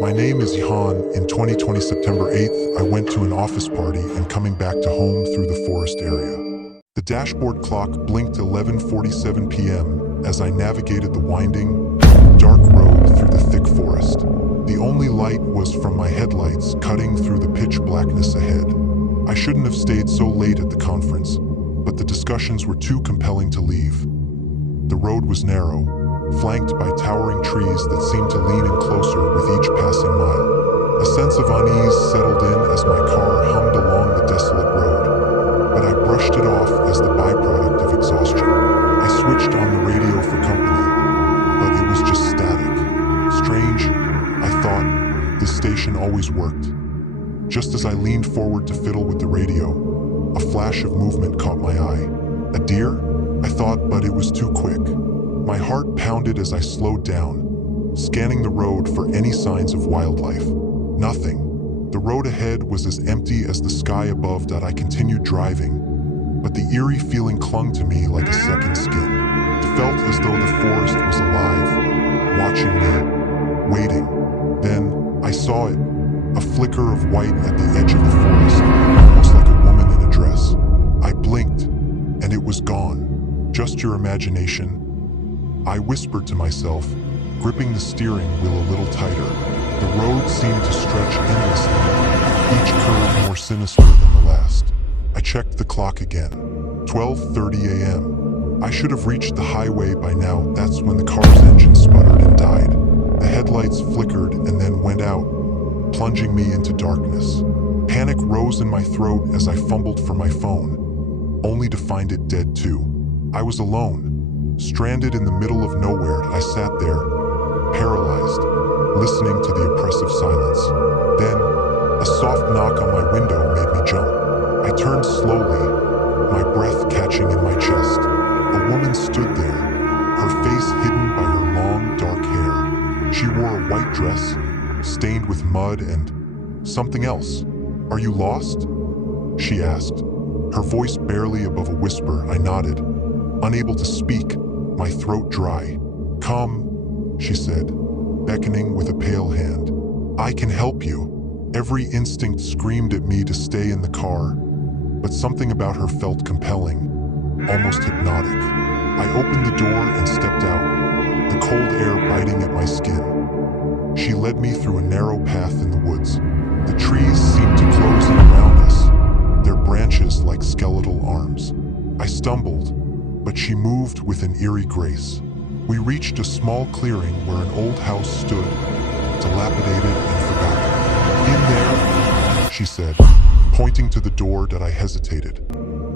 My name is Johan. In 2020 September 8th, I went to an office party and coming back to home through the forest area. The dashboard clock blinked 11:47 p.m. as I navigated the winding, dark road through the thick forest. The only light was from my headlights cutting through the pitch blackness ahead. I shouldn't have stayed so late at the conference, but the discussions were too compelling to leave. The road was narrow, flanked by towering trees that seemed to lean in closer with each passing mile. A sense of unease settled in as my car hummed along the desolate road, but I brushed it off as the byproduct of exhaustion. I switched on the radio for company, but it was just static. Strange, I thought, this station always worked. Just as I leaned forward to fiddle with the radio, a flash of movement caught my eye. A deer? I thought, but it was too quick. My heart pounded as I slowed down, scanning the road for any signs of wildlife. Nothing. The road ahead was as empty as the sky above. I continued driving, but the eerie feeling clung to me like a second skin. It felt as though the forest was alive, watching me, waiting. Then I saw it, a flicker of white at the edge of the forest, almost like a woman in a dress. I blinked, and it was gone. Just your imagination. I whispered to myself, gripping the steering wheel a little tighter. The road seemed to stretch endlessly, each curve more sinister than the last. I checked the clock again. 12:30 a.m. I should have reached the highway by now. That's when the car's engine sputtered and died. The headlights flickered and then went out, plunging me into darkness. Panic rose in my throat as I fumbled for my phone, only to find it dead too. I was alone, stranded in the middle of nowhere. I sat there, paralyzed, listening to the oppressive silence. Then, a soft knock on my window made me jump. I turned slowly, my breath catching in my chest. A woman stood there, her face hidden by her long, dark hair. She wore a white dress, stained with mud and something else. "Are you lost?" she asked, her voice barely above a whisper. I nodded, unable to speak, my throat dry. "Come," she said, beckoning with a pale hand. "I can help you." Every instinct screamed at me to stay in the car, but something about her felt compelling, almost hypnotic. I opened the door and stepped out, the cold air biting at my skin. She led me through a narrow path in the woods. The trees seemed to close in around us, their branches like skeletal arms. I stumbled, but she moved with an eerie grace. We reached a small clearing where an old house stood, dilapidated and forgotten. "In there," she said, pointing to the door. I hesitated,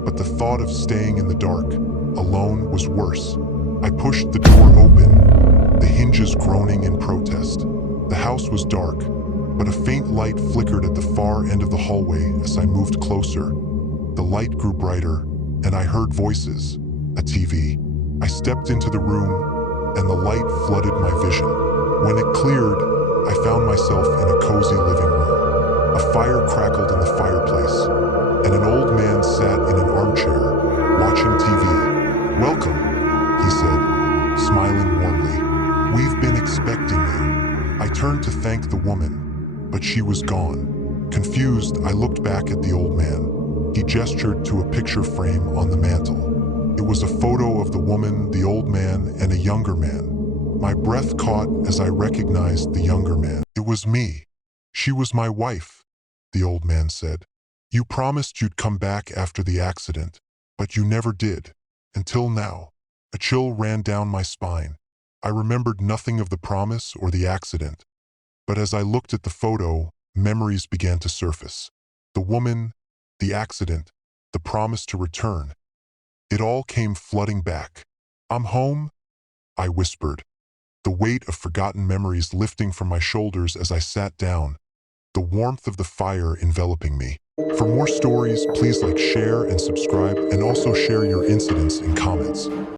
but the thought of staying in the dark, alone, was worse. I pushed the door open, the hinges groaning in protest. The house was dark, but a faint light flickered at the far end of the hallway as I moved closer. The light grew brighter, and I heard voices, a TV. I stepped into the room, and the light flooded my vision. When it cleared, I found myself in a cozy living room. A fire crackled in the fireplace, and an old man sat in an armchair, watching TV. "Welcome," he said, smiling warmly. "We've been expecting you." I turned to thank the woman, but she was gone. Confused, I looked back at the old man. He gestured to a picture frame on the mantel. It was a photo of the woman, the old man, and a younger man. My breath caught as I recognized the younger man. It was me. "She was my wife," the old man said. "You promised you'd come back after the accident, but you never did, until now." A chill ran down my spine. I remembered nothing of the promise or the accident, but as I looked at the photo, memories began to surface. The woman, the accident, the promise to return. It all came flooding back. "I'm home," I whispered, the weight of forgotten memories lifting from my shoulders as I sat down, the warmth of the fire enveloping me. For more stories, please like, share, and subscribe, and also share your incidents in comments.